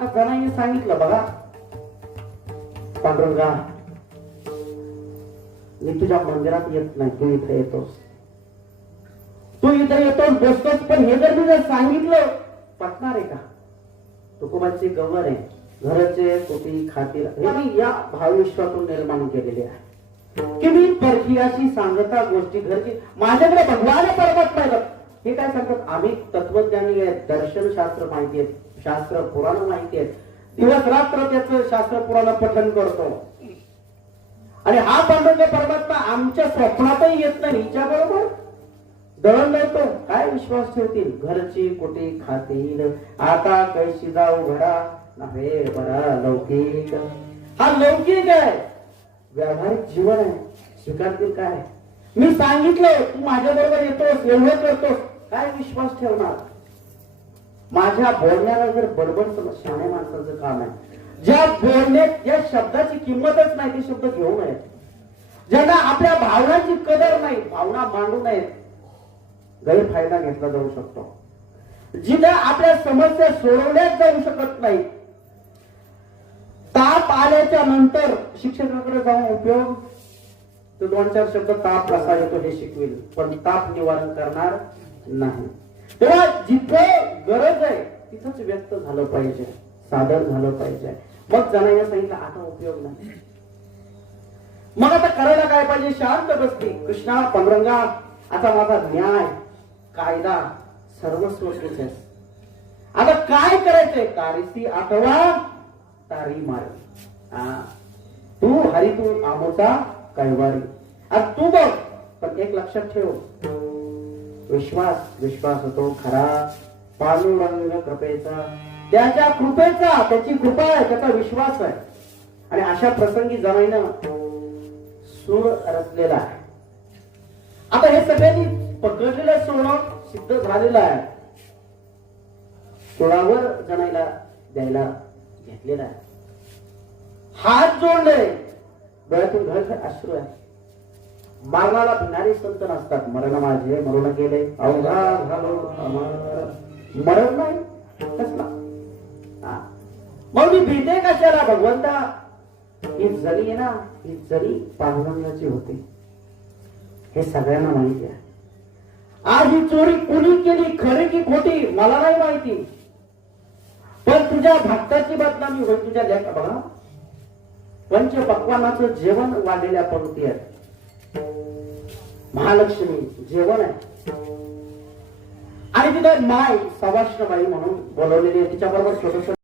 आता जणांनी सांगितलं बघा. पांडुरंगा मी तुझ्या मंदिरात येत नाही तू इथे येतोस. तू इथे येतोस बसतोस पण हे जर तुझं सांगितलं पटणार आहे का? तुकोबाची गवर आहे. घरचे कोटी खातील हे मी या भावविश्वातून निर्माण केलेले आहे. की मी परकीयाशी सांगता गोष्टी घरची. माझ्याकडे भगवान परत आहे. हे काय सांगतात? आम्ही तत्वज्ञानी आहेत दर्शन शास्त्र माहिती आहेत शास्त्र पुराण माहिती आहेत. दिवस रात्र त्याच शास्त्र पुराण पठन करतो. आणि हा पांडुरंग परमात्मा आमच्या स्वप्नातही येत नाही हिच्या बरोबर दळण लावतो. काय विश्वास ठेवतील? घरची कुठे खातील? आता कैशी जाऊ घरा नव्हे बरा लौकिक. हा लौकिक आहे. व्यावहारिक जीवन आहे. स्वीकारतील काय? मी सांगितलं तू माझ्या बरोबर येतोस एवढं करतोस. काय विश्वास ठेवणार? माझ्या बोलण्याला जर बडबड शाणे माणसाचं काम आहे. ज्या बोलणे या शब्दाची किंमतच नाही ते शब्द घेऊ नयेत ज्यांना आपल्या भावनांची कदर नाही भावना मांडू नयेत गैरफायदा घेतला जाऊ शकतो. जिथे आपल्या समस्या सोडवल्याच जाऊ शकत नाही ताप आल्याच्यानंतर शिक्षकाकडे जाऊन उपयोग तो दोन चार शब्द ताप कसा येतो हे शिकवेल पण ताप निवारण करणार नाही. तेव्हा जिथे गरज आहे तिथंच व्यक्त झालं पाहिजे. सादर झालं पाहिजे. मग जणांना सांगितलं आता उपयोग नाही. मग आता करायला काय पाहिजे? शांत बसते कृष्णा पंडरंगा आता माझा न्याय कायदा सर्वस्व आता काय करायचंय? तारीसी आठवा तारी मारी. तू हरी तू आमोचा कैवारी. आता तू बघ पण एक लक्षात ठेव. विश्वास विश्वास होतो खरा. पांडुरंग कृपेचा. त्याच्या कृपेचा त्याची कृपा आहे त्याचा विश्वास आहे. आणि अशा प्रसंगी जमाईनं सूर रचलेला आहे. आता हे सगळ्यांनी पकडलेलं सोनं सिद्ध झालेलं आहे. सोळावर जणायला द्यायला घेतलेला आहे. हात जोडले. डोळ्यातून घर अश्रू आहे. मरणाला भिणारे संत नसतात. मरण माझे मरण गेले अवघा झालो मरण नाही मग मी भीते कशाला भगवंता? ही जरी आहे ना ही जरी पांडुरंगाची होती. हे सगळ्यांना माहिती आहे. आज ही चोरी कुणी केली खरी की खोटी मला नाही माहिती. पण तुझ्या भक्ताची बदनामी होईल तुझ्या लेखा बघा. पंच पक्वानाचं जेवण वाढलेल्या पंक्ती आहेत महालक्ष्मी जेवण आहे. आणि तिथे माय सवाष्ण म्हणून बोलवलेली आहे तिच्याबरोबर छोटस